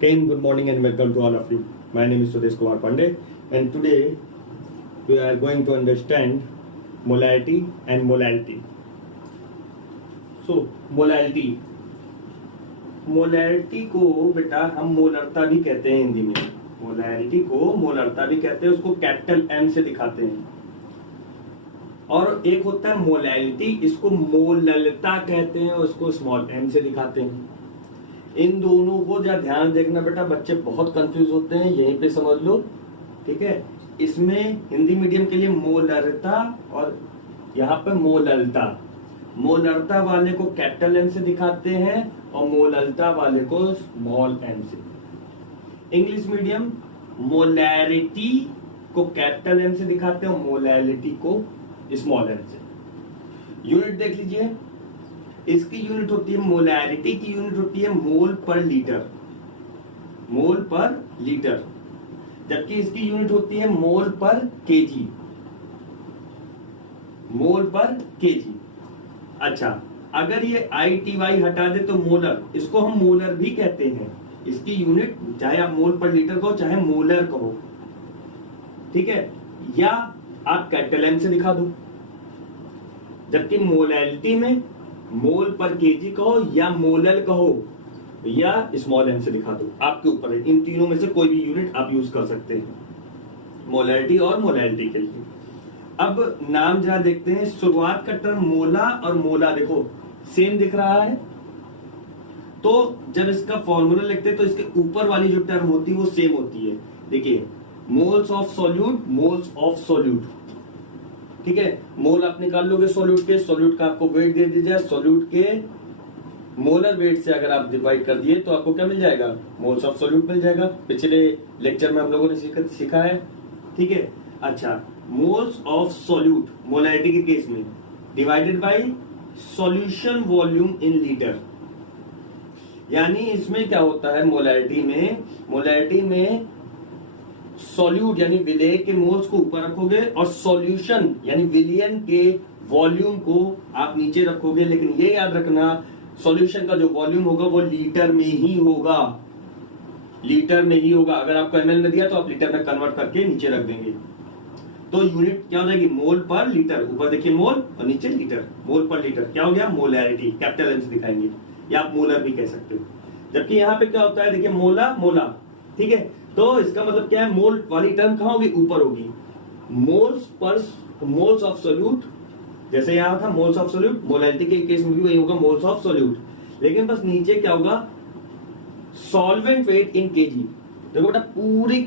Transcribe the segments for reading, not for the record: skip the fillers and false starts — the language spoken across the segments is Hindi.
Again, good morning and welcome to all of you. My name is Sudesh Kumar Pandey, and today we are going to understand molarity and molality. So, molality. Molarity को बेटा हम मोलरता भी कहते हैं हिंदी में. मोलैरिटी को मोलरता भी कहते हैं, उसको कैपिटल एम से दिखाते हैं. और एक होता है मोलैलिटी, इसको मोललता कहते हैं, उसको स्मॉल एम से दिखाते हैं. इन दोनों को जरा ध्यान देखना बेटा, बच्चे बहुत कंफ्यूज होते हैं, यहीं पे समझ लो. ठीक है, इसमें हिंदी मीडियम के लिए मोलरता और यहाँ पे मोललता. मोलरता वाले को कैपिटल एम से दिखाते हैं और मोललता वाले को स्मॉल एम से. इंग्लिश मीडियम मोलैरिटी को कैपिटल एम से दिखाते हैं और मोलैलिटी को स्मॉल एम से. यूनिट देख लीजिए, इसकी यूनिट होती है, मोलैरिटी की यूनिट होती है मोल पर लीटर. मोल पर लीटर, जबकि इसकी यूनिट होती है मोल पर केजी. मोल पर केजी. अच्छा, अगर ये ITY हटा दे तो मोलर, इसको हम मोलर भी कहते हैं. इसकी यूनिट चाहे आप मोल पर लीटर कहो चाहे मोलर कहो, ठीक है, या आप कैपिटल एम से दिखा दो. जबकि मोलैलिटी में मोल पर केजी कहो या मोलल कहो या स्मॉल एम से दिखा दो, आपके ऊपर है. इन तीनों में से कोई भी यूनिट आप यूज कर सकते हैं मोलैरिटी और मोलैलिटी के लिए. अब नाम जरा देखते हैं. शुरुआत का टर्म मोला और मोला देखो सेम दिख रहा है, तो जब इसका फॉर्मूला लिखते हैं तो इसके ऊपर वाली जो टर्म होती है वो सेम होती है. देखिए, moles of solute, moles of solute. ठीक है, मोल आप निकाल लोगे सॉल्यूट के, सॉल्यूट का आपको वेट दे दीजिए, सॉल्यूट के मोलर वेट से अगर आप डिवाइड कर दिए तो आपको क्या मिल जाएगा, मोल्स ऑफ सॉल्यूट मिल जाएगा. पिछले लेक्चर में हम लोगों ने सीखा है. ठीक है, अच्छा, मोल्स ऑफ सॉल्यूट मोलैरिटी के केस में divided by solution volume in litre. यानी इसमें क्या होता है, मोलैरिटी में सॉल्यूट यानी विलेय के मोल्स को ऊपर रखोगे और सॉल्यूशन यानी विलियन के वॉल्यूम को आप नीचे रखोगे. लेकिन ये याद रखना, सॉल्यूशन का जो वॉल्यूम होगा वो लीटर में ही होगा. लीटर में ही होगा. अगर आपको ml में दिया तो आप लीटर में कन्वर्ट करके नीचे रख देंगे. तो यूनिट क्या हो जाएगी, मोल पर लीटर. ऊपर देखिए मोल और नीचे लीटर. मोल पर लीटर क्या हो गया, मोलैरिटी. कैपिटल एम से दिखाएंगे या आप मोलर भी कह सकते हो. जबकि यहाँ पे क्या होता है, देखिए मोला मोला. ठीक है, तो इसका मतलब क्या है, मोल वाली टर्म कहाँ होगी, ऊपर होगी. मोल्स ऑफ सोल्यूट, जैसे यहाँ था मोल्स ऑफ सोल्यूट, मोलैरिटी के केस में भी वही होगा, मोल्स ऑफ सोल्यूट. लेकिन बस नीचे क्या होगा, सॉल्वेंट वेट इन केजी. देखो बेटा, पूरी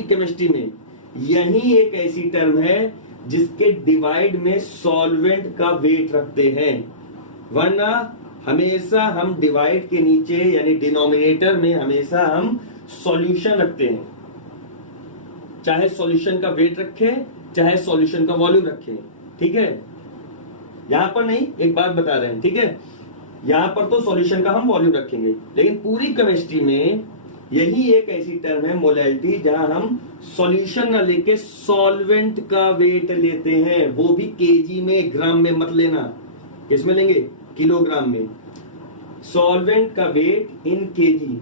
केमिस्ट्री में यही एक ऐसी टर्म है जिसके डिवाइड में सॉल्वेंट का वेट रखते हैं. वरना हमेशा हम डिवाइड के नीचे यानी डिनोमिनेटर में हमेशा हम सॉल्यूशन रखते हैं. चाहे सॉल्यूशन का वेट रखें चाहे सॉल्यूशन का वॉल्यूम रखें. ठीक है, यहां पर नहीं, एक बात बता रहे हैं. ठीक है, यहां पर तो सॉल्यूशन का हम वॉल्यूम रखेंगे, लेकिन पूरी केमिस्ट्री में यही एक ऐसी टर्म है मोलैरिटी जहां हम सॉल्यूशन ना लेके सॉल्वेंट का वेट लेते हैं. वो भी केजी में, ग्राम में मत लेना. किसमें लेंगे, किलोग्राम में. सॉल्वेंट का वेट इन केजी.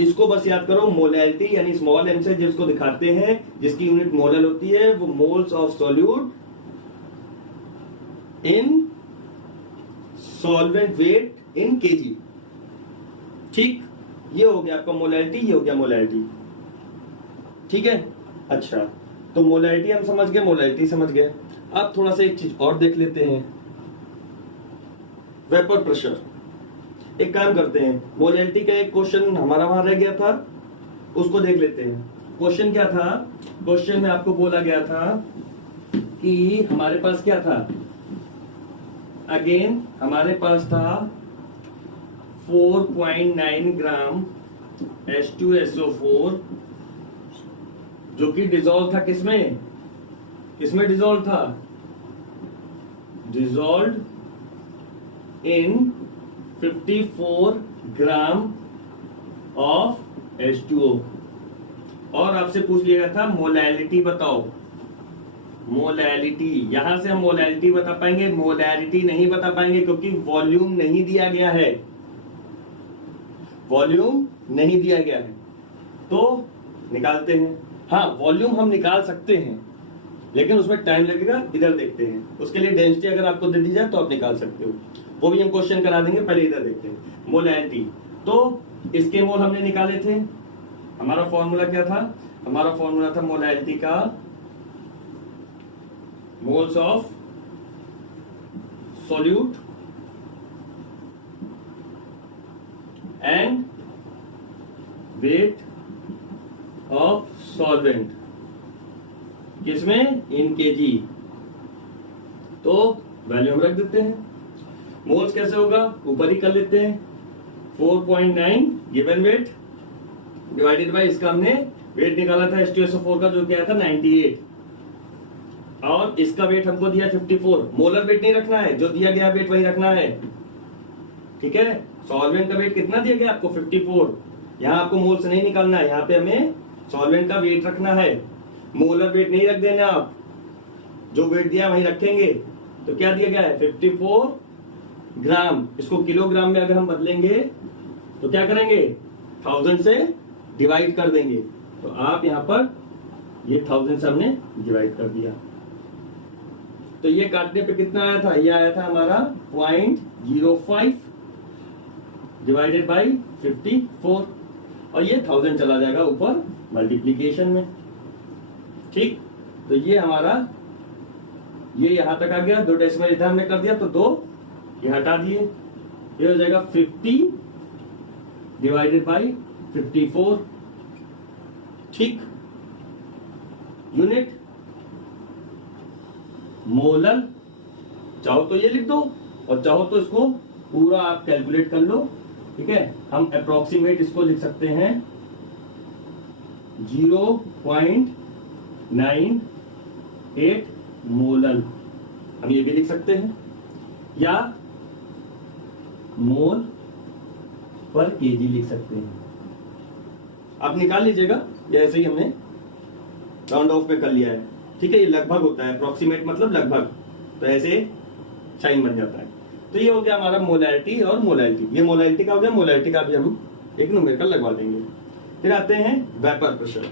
इसको बस याद करो, मोलैरिटी यानी स्मॉल एम से जिसको दिखाते हैं, जिसकी यूनिट मोलल होती है, वो moles of solute in solvent weight in KG. ठीक, ये हो गया आपका मोलैरिटी, ये हो गया मोलैरिटी. ठीक है, अच्छा, तो मोलैरिटी हम समझ गए, मोलैरिटी समझ गए. अब थोड़ा सा एक चीज और देख लेते हैं, वेपर प्रेशर. एक काम करते हैं, मोलैरिटी का एक क्वेश्चन हमारा वहां रह गया था, उसको देख लेते हैं. क्वेश्चन क्या था, क्वेश्चन में आपको बोला गया था कि हमारे पास क्या था, अगेन हमारे पास था 4.9 ग्राम H2SO4 जो कि डिजोल्व था. किसमें डिजोल्व था, dissolve in 54 gram of H2O. और आपसे पूछ लिया था मोलैलिटी बताओ. मोलैलिटी, यहां से हम मोलैलिटी बता पाएंगे, मोलैरिटी नहीं बता पाएंगे क्योंकि वॉल्यूम नहीं दिया गया है. वॉल्यूम नहीं दिया गया है तो निकालते हैं। हाँ, वॉल्यूम हम निकाल सकते हैं लेकिन उसमें टाइम लगेगा, इधर देखते हैं। उसके लिए डेंसिटी अगर आपको दे दी जाए तो आप निकाल सकते हो, वो भी हम क्वेश्चन करा देंगे। पहले इधर देखते हैं मोलैरिटी। तो इसके मोल हमने निकाले थे, हमारा फॉर्मूला क्या था? हमारा फॉर्मूला था मोलैरिटी का moles of solute and weight of solvent, किसमें? इन केजी। तो वैल्यू हम रख देते हैं। मोल्स कैसे होगा? ऊपर ही कर लेते हैं, 4.9 गिवन वेट डिवाइडेड बाय इसका हमने वेट निकाला था H2SO4 का, जो क्या था 98, और इसका वेट हमको दिया 54। मोलर वेट नहीं रखना है, जो दिया गया वेट वही रखना है, ठीक है। सॉल्वेंट का वेट कितना दिया गया आपको? 54। यहाँ आपको मोल्स नहीं निकालना है, यहाँ पे हमें सॉल्वेंट का वेट रखना है, मोलर वेट नहीं रख देना आप, जो वेट दिया वही रखेंगे। तो क्या दिया गया है? 54 ग्राम। इसको किलोग्राम में अगर हम बदलेंगे तो क्या करेंगे? 1000 से डिवाइड कर देंगे। तो आप यहां पर ये 1000 से हमने डिवाइड कर दिया, तो ये काटने पे कितना आया था? ये आया था हमारा 0.05 डिवाइडेड बाई 54, और ये 1000 चला जाएगा ऊपर मल्टीप्लीकेशन में, ठीक। तो ये हमारा ये यहां तक आ गया, 2 डेसिमल इधर हमने कर दिया तो 2 ये हटा दिए, ये हो जाएगा 50 डिवाइडेड बाई 54, ठीक। यूनिट मोलर, चाहो तो ये लिख दो और चाहो तो इसको पूरा आप कैलकुलेट कर लो, ठीक है। हम अप्रोक्सीमेट इसको लिख सकते हैं 0.98 मोलर, हम ये भी लिख सकते हैं, या मोल पर केजी लिख सकते हैं। आप निकाल लीजिएगा, ये ऐसे ही हमने राउंड ऑफ पे कर लिया है, ठीक है। ये लगभग होता है, अप्रोक्सीमेट मतलब लगभग, तो ऐसे साइन बन जाता है। तो ये हो गया हमारा मोलैरिटी और मोलैरिटी, ये मोलैरिटी का हो गया। मोलैरिटी का भी हम एक न्यूमेरिकल लगवा देंगे। फिर आते हैं वेपर प्रेशर।